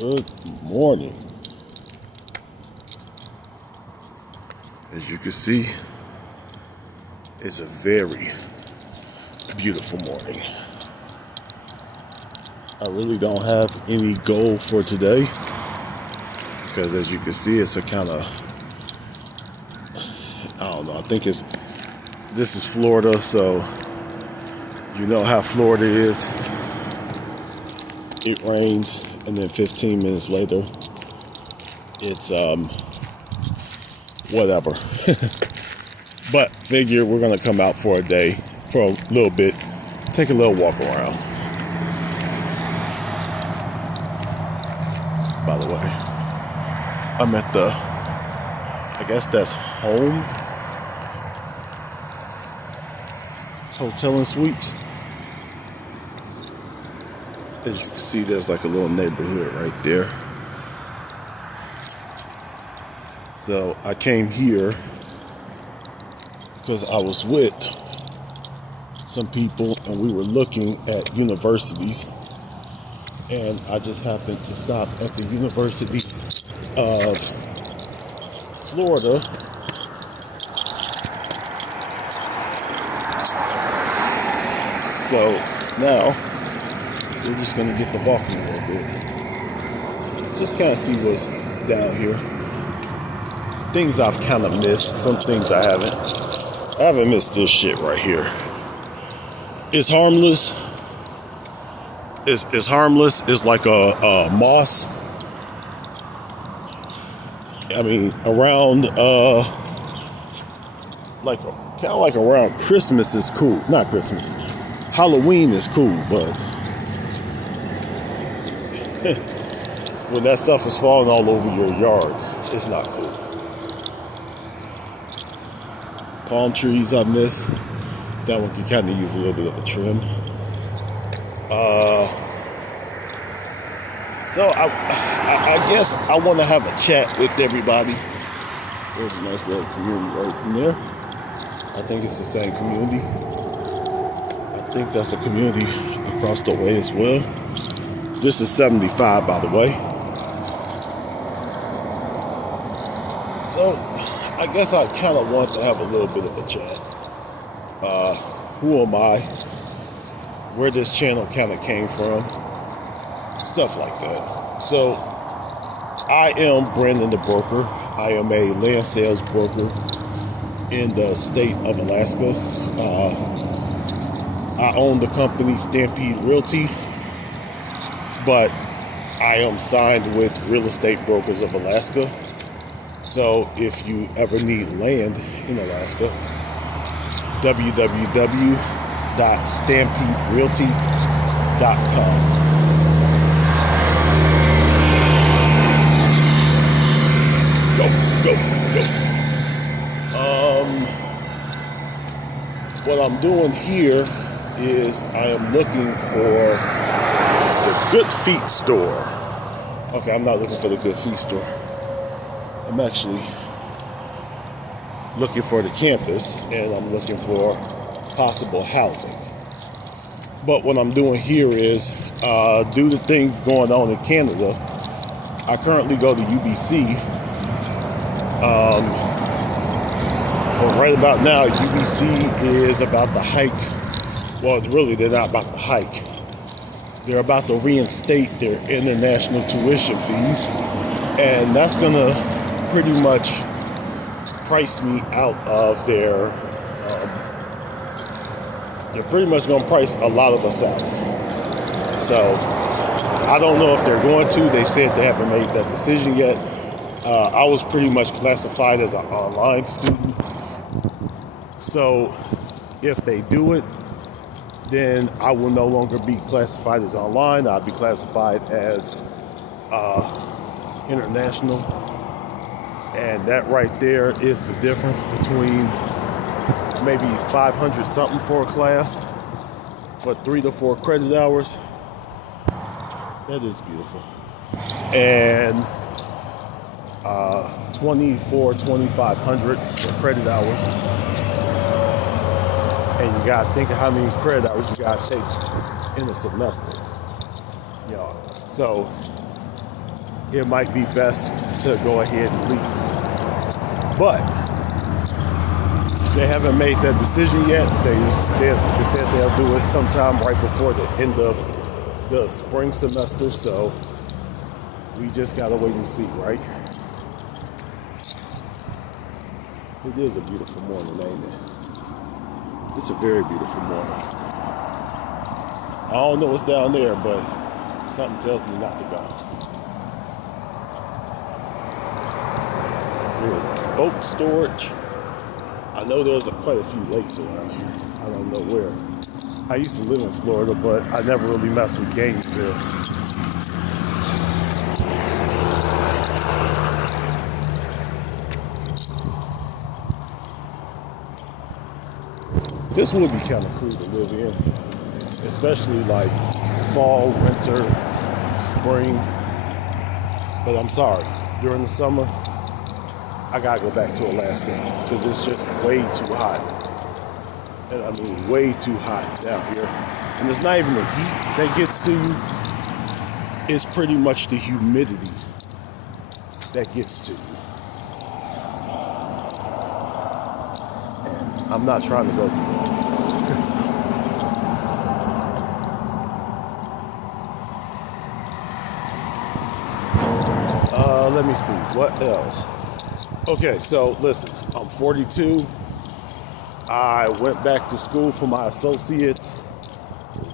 Good morning. As you can see, it's a very beautiful morning. I really don't have any goal for today because as you can see, it's a kind of, I don't know, I think this is Florida, so you know how Florida is. It rains and then 15 minutes later, it's whatever. But figure we're gonna come out for a day, for a little bit, take a little walk around. By the way, I'm at the, I guess that's Home Hotel and Suites. As you can see, there's like a little neighborhood right there. So I came here because I was with some people and we were looking at universities, and I just happened to stop at the University of Florida. So now we're just gonna get to walking a little bit. Just kind of see what's down here. Things I've kind of missed, some things I haven't. I haven't missed this shit right here. It's harmless. It's harmless. It's like a moss. I mean, around like kind of like around Christmas is cool. Not Christmas. Halloween is cool, but when that stuff is falling all over your yard, it's not cool. Palm trees I miss. That one can kind of use a little bit of a trim. So I guess I want to have a chat with everybody. There's a nice little community right in there. I think it's the same community. I think that's a community across the way as well. This is 75, by the way. So I guess I kind of want to have a little bit of a chat. Who am I? Where this channel kind of came from? Stuff like that. So I am Brandon the Broker. I am a land sales broker in the state of Alaska. I own the company Stampede Realty, but I am signed with Real Estate Brokers of Alaska. So if you ever need land in Alaska, www.stampederealty.com. Go. What I'm doing here is I am looking for the Good Feet store. Okay, I'm not looking for the Good Feet store. I'm actually looking for the campus, and I'm looking for possible housing. But what I'm doing here is, due to things going on in Canada, I currently go to UBC. But right about now, UBC is about to hike. Well, really, they're not about to hike. They're about to reinstate their international tuition fees, and that's gonna pretty much price me out of their, they're pretty much going to price a lot of us out. So I don't know if they're going to. They said they haven't made that decision yet. I was pretty much classified as an online student. So if they do it, then I will no longer be classified as online. I'll be classified as international. And that right there is the difference between maybe 500 something for a class for 3 to 4 credit hours. That is beautiful. And 2,500 for credit hours. And you gotta think of how many credit hours you gotta take in a semester. So it might be best to go ahead and leave. But they haven't made that decision yet. They said they'll do it sometime right before the end of the spring semester, so we just gotta wait and see, right? It is a beautiful morning, ain't it? It's a very beautiful morning. I don't know what's down there, but something tells me not to go. Here's boat storage. I know there's quite a few lakes around here. I don't know where. I used to live in Florida, but I never really messed with Gainesville. This would be kind of cool to live in, especially like fall, winter, spring. But I'm sorry, during the summer, I gotta go back to Alaska because it's just way too hot. And I mean, way too hot down here. And it's not even the heat that gets to you. It's pretty much the humidity that gets to you. And I'm not trying to go through this. Let me see, what else? Okay, so listen, I'm 42. I went back to school for my associates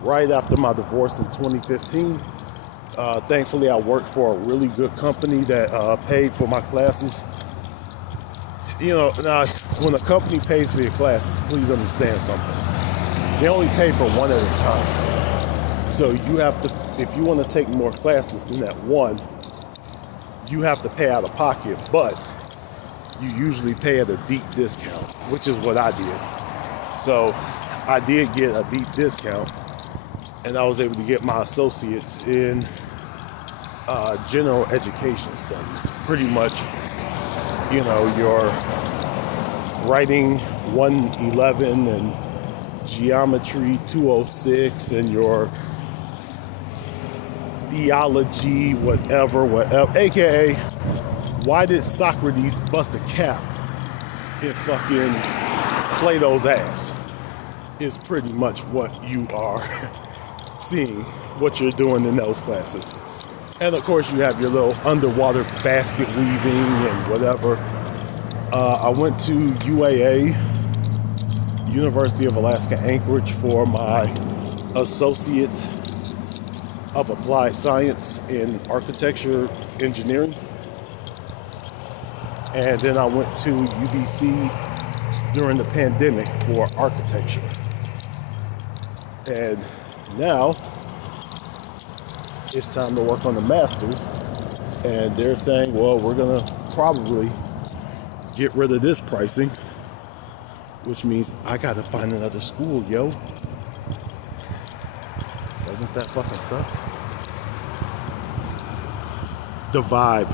right after my divorce in 2015. Thankfully, I worked for a really good company that paid for my classes. You know, now, when a company pays for your classes, please understand something. They only pay for one at a time. So you have to, if you want to take more classes than that one, you have to pay out of pocket, but you usually pay at a deep discount, which is what I did. So I did get a deep discount, and I was able to get my associates in general education studies. Pretty much, you know, your writing 111 and geometry 206 and your theology, whatever, aka why did Socrates bust a cap in fucking Plato's ass, is pretty much what you are seeing, what you're doing in those classes. And of course you have your little underwater basket weaving and whatever. I went to UAA, University of Alaska Anchorage, for my Associates of Applied Science in Architecture Engineering. And then I went to UBC during the pandemic for architecture. And now it's time to work on the master's. And they're saying, well, we're gonna probably get rid of this pricing, which means I gotta find another school, yo. Doesn't that fucking suck? The vibe.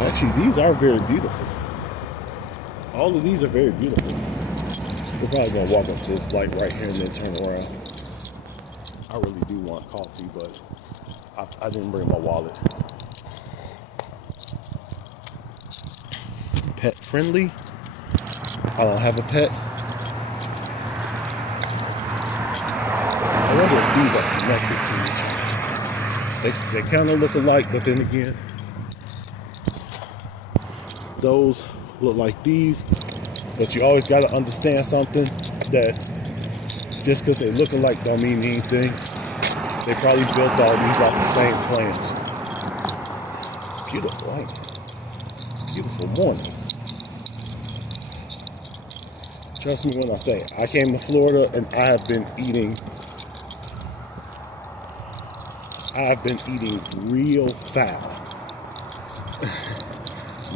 Actually, these are very beautiful. All of these are very beautiful. We're probably gonna walk up to this light right here and then turn around. I really do want coffee, but I didn't bring my wallet. Pet friendly. I don't have a pet. I wonder if these are connected to each other. They kind of look alike, but then again, those look like these. But you always got to understand something, that just because they look alike don't mean anything. They probably built all these off the same plans. Beautiful, ain't it? Beautiful morning. Trust me when I say it. I came to Florida and I have been eating real foul.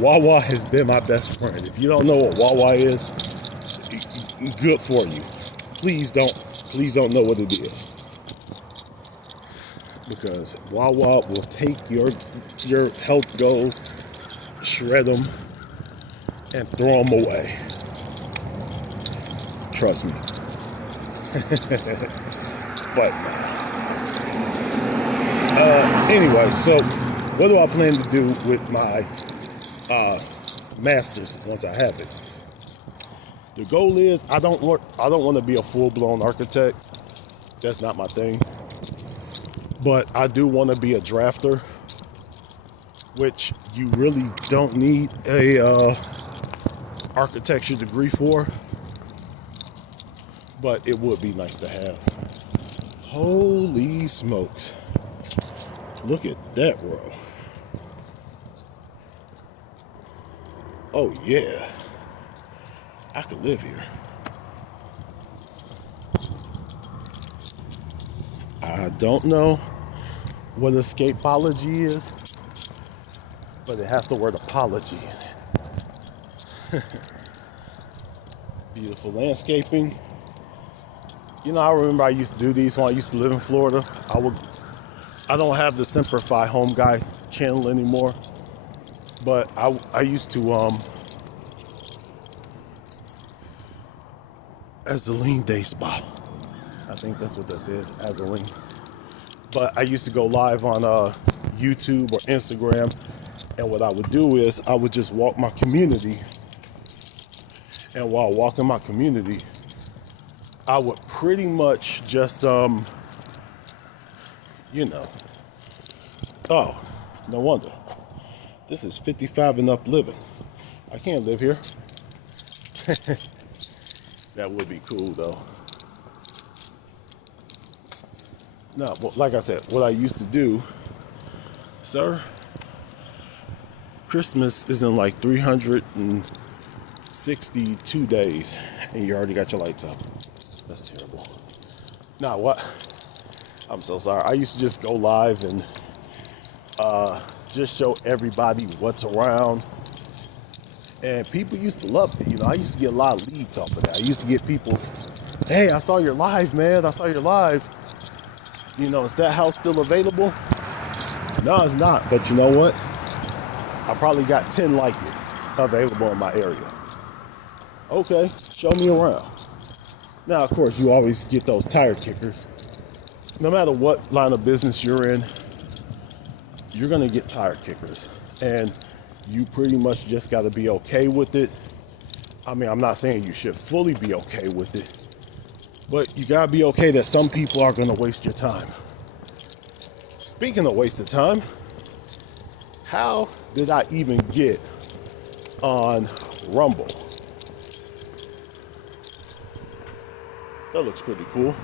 Wawa has been my best friend. If you don't know what Wawa is, good for you. Please don't know what it is. Because Wawa will take your health goals, shred them, and throw them away. Trust me. But Anyway, so what do I plan to do with my master's once I have it? The goal is I don't want to be a full-blown architect. That's not my thing. But I do want to be a drafter, which you really don't need a architecture degree for. But it would be nice to have. Holy smokes. Look at that row. Oh yeah. I could live here. I don't know what escapology is, but it has the word apology in it. Beautiful landscaping. You know, I remember I used to do these when I used to live in Florida. I don't have the Simplify Home Guy channel anymore, but I used to Azuline Day Spa. I think that's what that is, Azuline. But I used to go live on YouTube or Instagram, and what I would do is I would just walk my community, and while walking my community, I would pretty much just, oh, no wonder. This is 55 and up living. I can't live here. That would be cool, though. No, well, like I said, what I used to do, sir, Christmas is in like 362 days, and you already got your lights up. That's terrible. Nah, what? I'm so sorry. I used to just go live and just show everybody what's around. And people used to love it. You know, I used to get a lot of leads off of that. I used to get people, hey, I saw your live, man. I saw your live. You know, is that house still available? No, it's not. But you know what? I probably got 10 like it available in my area. Okay, show me around. Now, of course, you always get those tire kickers. No matter what line of business you're in, you're going to get tire kickers. And you pretty much just got to be okay with it. I mean, I'm not saying you should fully be okay with it, but you got to be okay that some people are going to waste your time. Speaking of waste of time, how did I even get on Rumble? That looks pretty cool.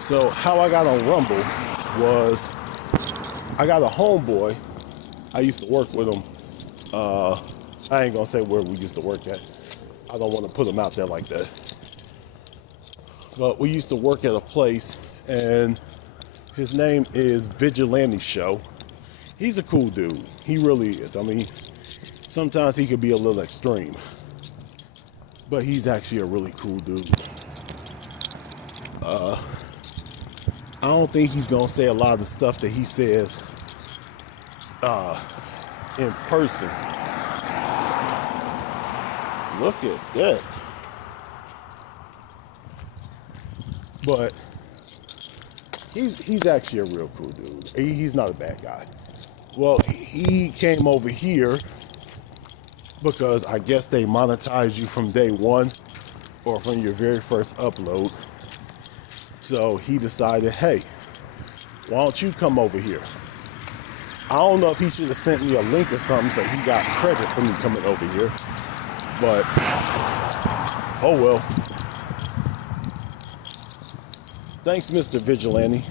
So how I got on Rumble was I got a homeboy. I used to work with him. I ain't gonna say where we used to work at. I don't want to put him out there like that. But we used to work at a place, and his name is Vigilante Show. He's a cool dude. He really is. I mean, sometimes he could be a little extreme, but he's actually a really cool dude. I don't think he's gonna say a lot of the stuff that he says in person. Look at that. But he's actually a real cool dude. He's not a bad guy. Well, he came over here because I guess they monetize you from day one or from your very first upload. So he decided, hey, why don't you come over here? I don't know if he should have sent me a link or something so he got credit for me coming over here. But, oh well. Thanks, Mr. Vigilante.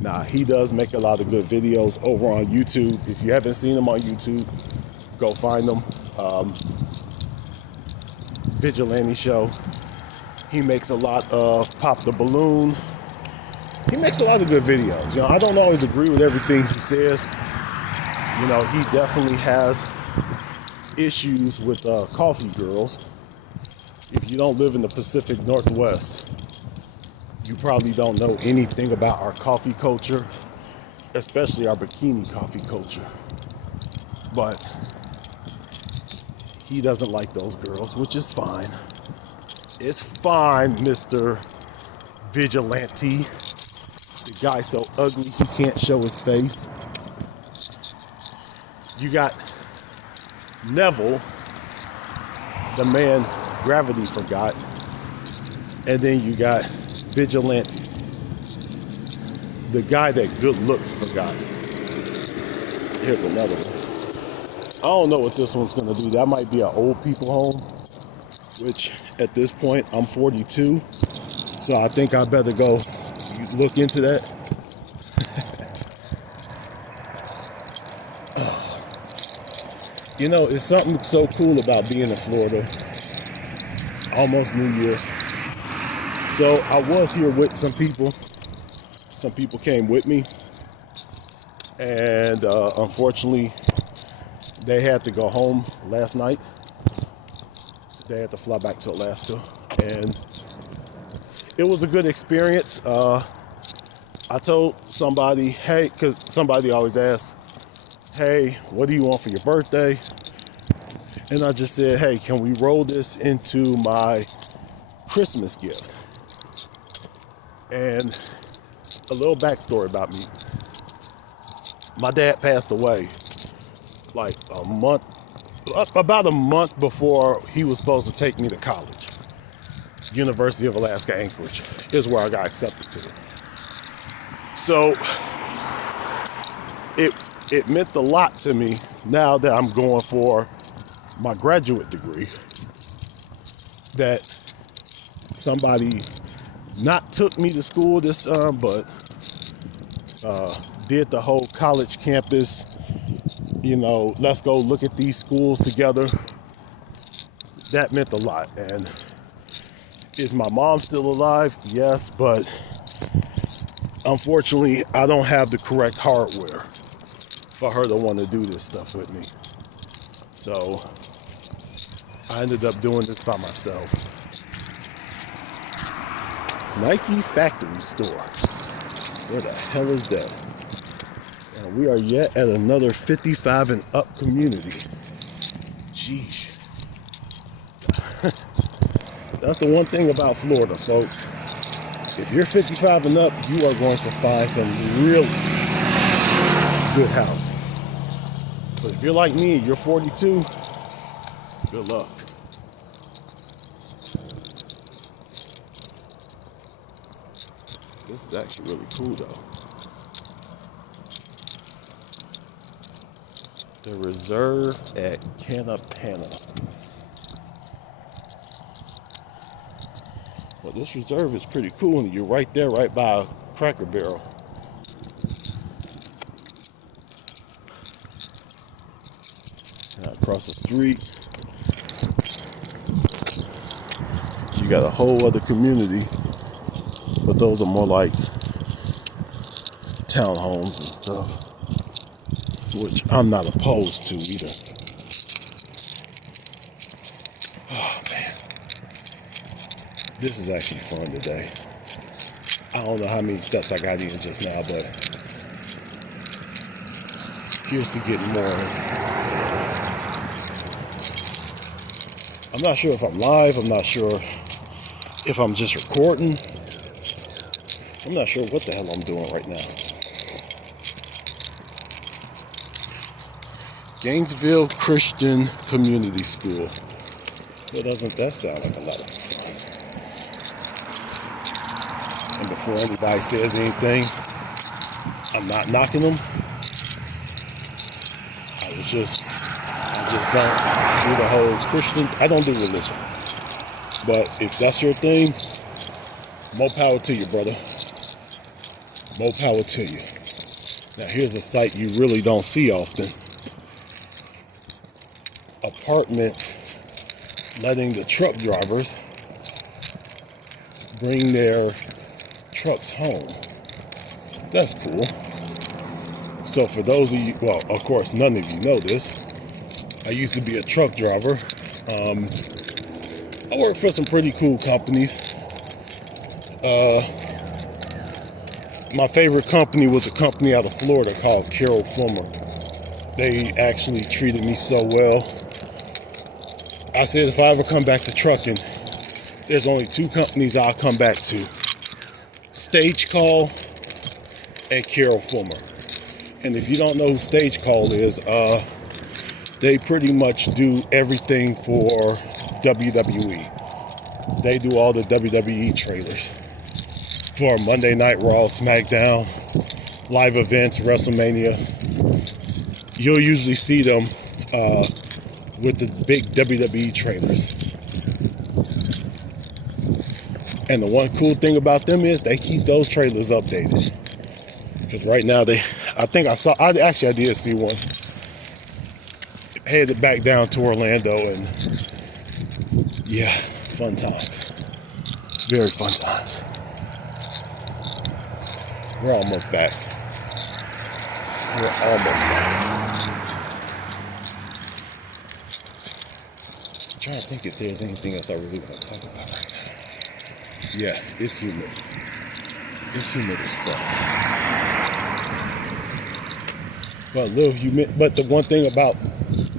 Nah, he does make a lot of good videos over on YouTube. If you haven't seen him on YouTube, go find him. Vigilante Show. He makes a lot of Pop the Balloon. He makes a lot of good videos. You know, I don't always agree with everything he says. You know, he definitely has issues with coffee girls. If you don't live in the Pacific Northwest, you probably don't know anything about our coffee culture, especially our bikini coffee culture. But he doesn't like those girls, which is fine. It's fine, Mr. Vigilante. The guy's so ugly he can't show his face. You got Neville, the man gravity forgot. And then you got Vigilante, the guy that good looks forgot. Here's another one. I don't know what this one's gonna do. That might be an old people home, which at this point I'm 42, so I think I better go look into that. You know, it's something so cool about being in Florida. Almost New Year. So I was here with some people. Some people came with me. And unfortunately, they had to go home last night. They had to fly back to Alaska. And it was a good experience. I told somebody, hey, because somebody always asks, hey, what do you want for your birthday? And I just said, hey, can we roll this into my Christmas gift? And a little backstory about me. My dad passed away like about a month before he was supposed to take me to college. University of Alaska, Anchorage is where I got accepted to. So it meant a lot to me now that I'm going for my graduate degree, that somebody not took me to school this but did the whole college campus, you know, let's go look at these schools together. That meant a lot. And is my mom still alive? Yes, but unfortunately I don't have the correct hardware for her to want to do this stuff with me. So I ended up doing this by myself. Nike factory store. Where the hell is that? And we are yet at another 55 and up community. Jeez. That's the one thing about Florida, folks. If you're 55 and up, you are going to find some really good housing. But if you're like me, you're 42, good luck. This is actually really cool though. The Reserve at Canapana. Well, this reserve is pretty cool, and you're right there, right by a Cracker Barrel. Now across the street, you got a whole other community, but those are more like townhomes and stuff, which I'm not opposed to either. Oh man, this is actually fun today. I don't know how many steps I got in just now, but here's to getting more. I'm not sure if I'm live. I'm not sure if I'm just recording. I'm not sure what the hell I'm doing right now. Gainesville Christian Community School. Doesn't that sound like a lot of fun? And before anybody says anything, I'm not knocking them. I just don't do the whole Christian. I don't do religion. But if that's your thing, more power to you, brother. More power to you. Now here's a sight you really don't see often. Apartments letting the truck drivers bring their trucks home. That's cool. So for those of you, well, of course, none of you know this. I used to be a truck driver. I worked for some pretty cool companies. My favorite company was a company out of Florida called Carroll Plumber. They actually treated me so well. I said if I ever come back to trucking, there's only two companies I'll come back to. Stage Call and Carol Fulmer. And if you don't know who Stage Call is, they pretty much do everything for WWE. They do all the WWE trailers for Monday Night Raw, SmackDown, live events, WrestleMania. You'll usually see them with the big WWE trailers. And the one cool thing about them is they keep those trailers updated. Because right now I did see one. Headed back down to Orlando, and yeah, fun times. Very fun times. We're almost back. I'm trying to think if there's anything else I really want to talk about right now. Yeah, it's humid. It's humid as fuck. But a little humid. But the one thing about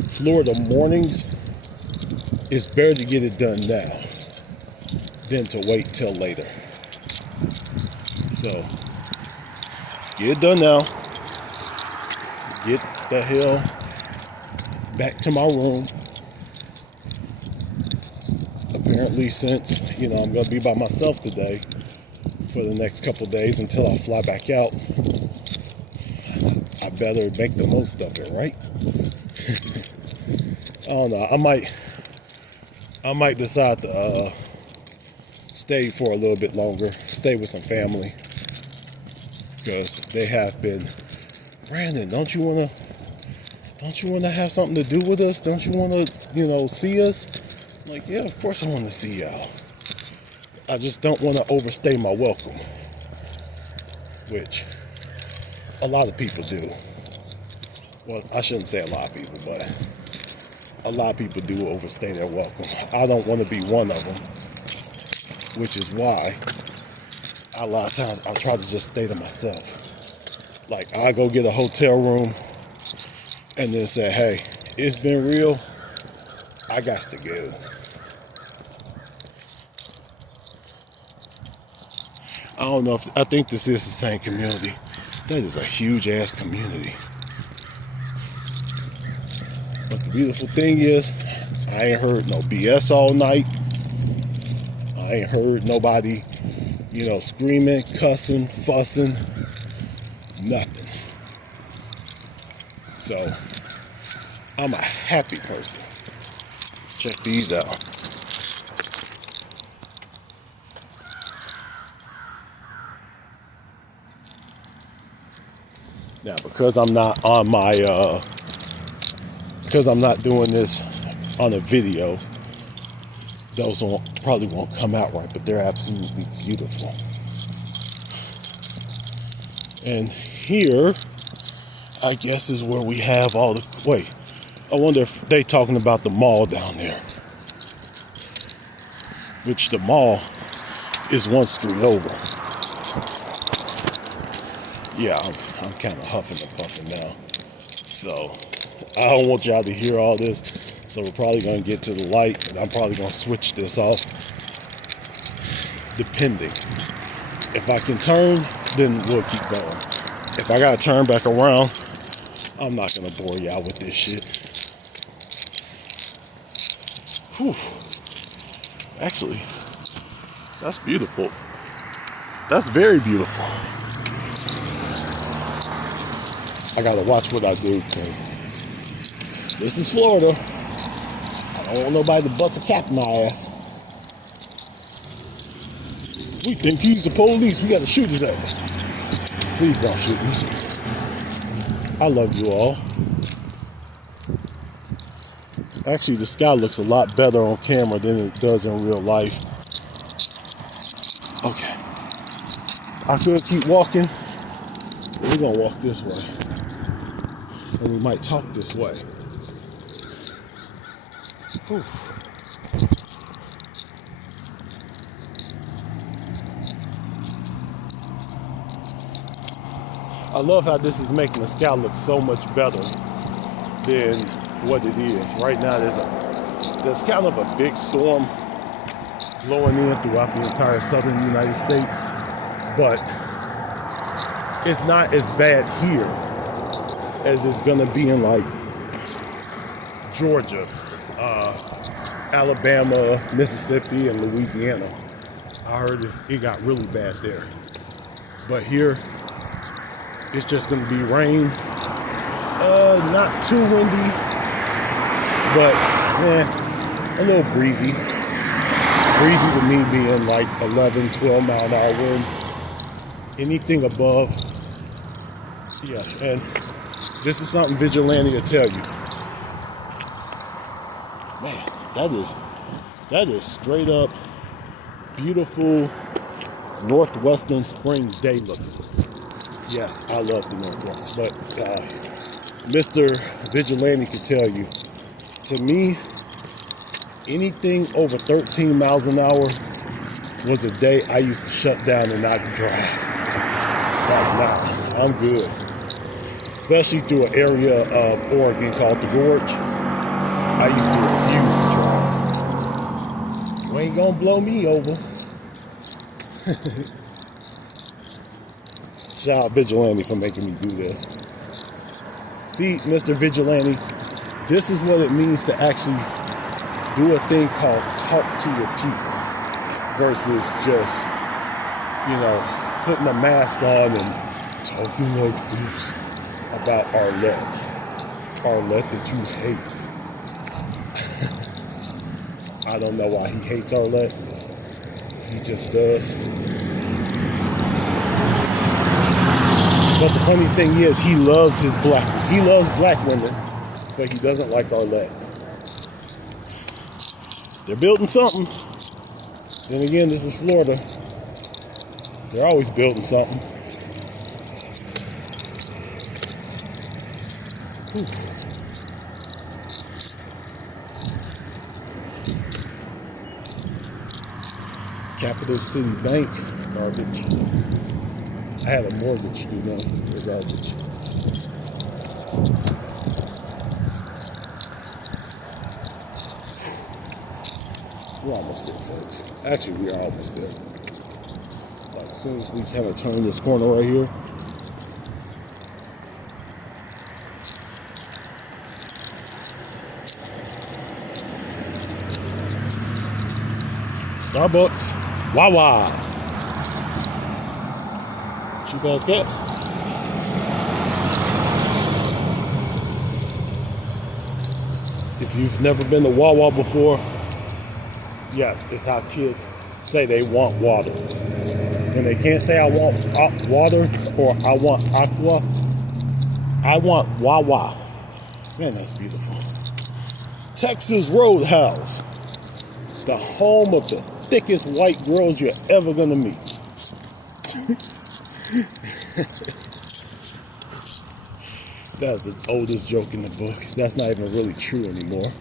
Florida mornings, it's better to get it done now than to wait till later. So, get it done now. Get the hell back to my room. Apparently, since, I'm going to be by myself today for the next couple days until I fly back out, I better make the most of it, right? I don't know. I might decide to stay for a little bit longer, stay with some family, because they have been, Brandon, don't you want to have something to do with us? Don't you want to, see us? I'm like, yeah, of course I want to see y'all. I just don't want to overstay my welcome, which a lot of people do. Well, I shouldn't say a lot of people, but a lot of people do overstay their welcome. I don't want to be one of them, which is why a lot of times I try to just stay to myself. Like, I go get a hotel room and then say, hey, it's been real. I got to go. I don't know I think this is the same community. That is a huge ass community. But the beautiful thing is, I ain't heard no BS all night. I ain't heard nobody, screaming, cussing, fussing, nothing. So, I'm a happy person. Check these out. Now, because I'm not on because I'm not doing this on a video, those probably won't come out right, but they're absolutely beautiful. And here, I guess, is where we have all the, wait, I wonder if they talking about the mall down there, which the mall is one street over. Yeah, I'm kind of huffing and puffing now. So, I don't want y'all to hear all this. So we're probably going to get to the light, and I'm probably going to switch this off. Depending. If I can turn, then we'll keep going. If I got to turn back around, I'm not going to bore y'all with this shit. Whew. Actually, that's beautiful. That's very beautiful. I gotta watch what I do, because this is Florida. I don't want nobody to bust a cap in my ass. We think he's the police. We gotta shoot his ass. Please don't shoot me. I love you all. Actually, the sky looks a lot better on camera than it does in real life. Okay. I could keep walking, but we're gonna walk this way. And we might talk this way. Whew. I love how this is making the sky look so much better than what it is. Right now there's kind of a big storm blowing in throughout the entire southern United States. But it's not as bad here as it's gonna be in like Georgia, Alabama, Mississippi, and Louisiana. I heard it got really bad there. But here, it's just gonna be rain. Not too windy, but a little breezy. Breezy to me being like 11, 12 mile an hour wind. Anything above, yeah, and this is something Vigilante will tell you. Man, that is straight up beautiful northwestern spring day looking. Yes, I love the Northwest, but Mr. Vigilante can tell you, to me, anything over 13 miles an hour was a day I used to shut down and not drive. Like, nah, I'm good. Especially through an area of Oregon called the Gorge. I used to refuse to drive. You ain't gonna blow me over. Shout out Vigilante for making me do this. See, Mr. Vigilante, this is what it means to actually do a thing called talk to your people versus just, putting a mask on and talking like this about Arlette. Arlette that you hate. I don't know why he hates Arlette. He just does. But the funny thing is, he loves black women, but he doesn't like Arlette. They're building something. Then again, this is Florida. They're always building something. Whew. Capital City Bank, garbage. I had a mortgage due now for garbage. We're almost there, folks. Actually, we are almost there. Like, as soon as we kind of turn this corner right here, Starbucks, Wawa, cheap ass gas. If you've never been to Wawa before, yes, it's how kids say they want water. When they can't say I want water or I want aqua, I want Wawa. Man, that's beautiful. Texas Roadhouse, the home of the thickest white girls you're ever gonna meet. That's the oldest joke in the book. That's not even really true anymore.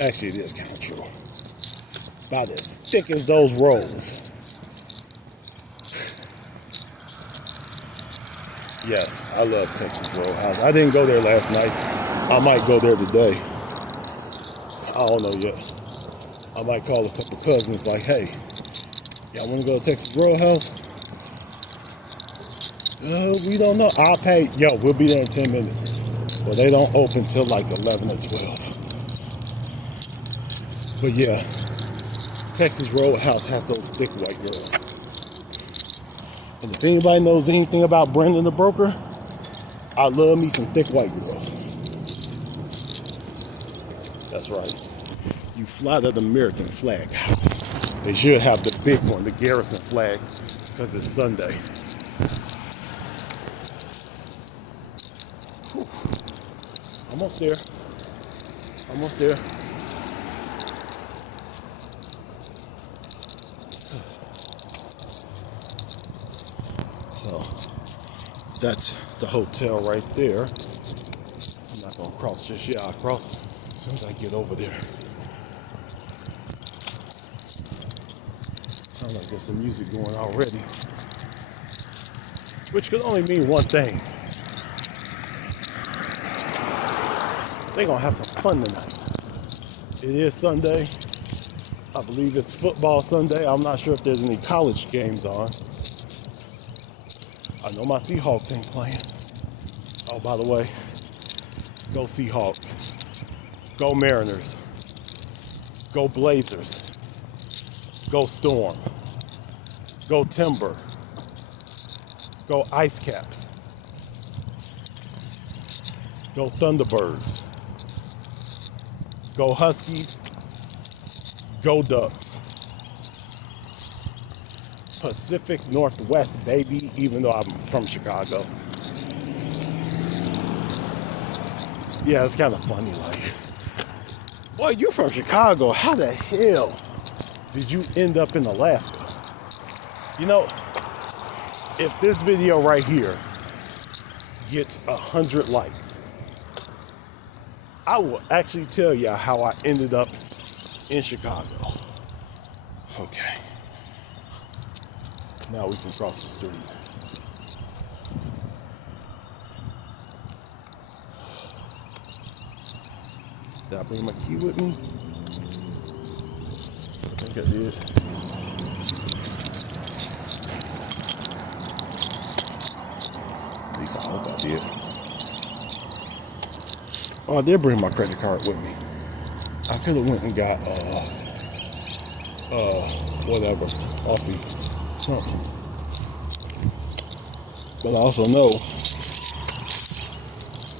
Actually, it is kind of true. About as thick as those rolls. Yes, I love Texas Roadhouse. I didn't go there last night. I might go there today. I don't know yet. I might call a couple cousins like, hey, y'all want to go to Texas Roadhouse? We don't know. I'll pay. Yo, we'll be there in 10 minutes. Well, they don't open till like 11 or 12. But yeah, Texas Roadhouse has those thick white girls. And if anybody knows anything about Brandon the Broker, I love me some thick white girls. That's right. You fly that American flag. They should have the big one, the Garrison flag, because it's Sunday. Whew. Almost there. Almost there. So that's the hotel right there. I'm not gonna cross just yet. I'll cross as soon as I get over there. Sounds like there's some music going already, which could only mean one thing. They're gonna have some fun tonight. It is Sunday. I believe it's football Sunday. I'm not sure if there's any college games on. I know my Seahawks ain't playing. Oh, by the way, go Seahawks. Go Mariners. Go Blazers. Go Storm. Go Timber. Go Ice Caps. Go Thunderbirds. Go Huskies. Go Ducks. Pacific Northwest, baby, even though I'm from Chicago. Yeah, it's kind of funny, like, boy, you're from Chicago. How the hell did you end up in Alaska? You know, if this video right here gets 100 likes, I will actually tell you how I ended up in Chicago. Okay. Now we can cross the street. Did I bring my key with me? I think I did. At least I hope I did. Oh, I did bring my credit card with me. I could have went and got whatever, coffee, something. But I also know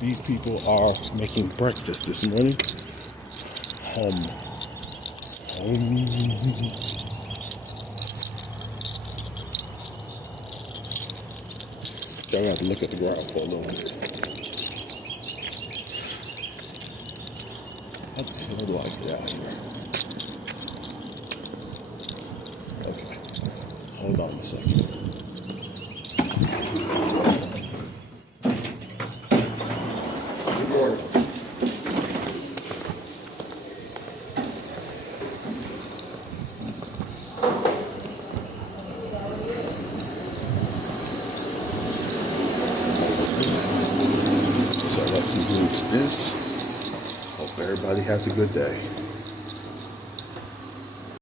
these people are making breakfast this morning. I got to look at the ground for a little bit. How the hell do I get out here? Okay, hold on a second. Good morning. So let me use this. Hope everybody has a good day.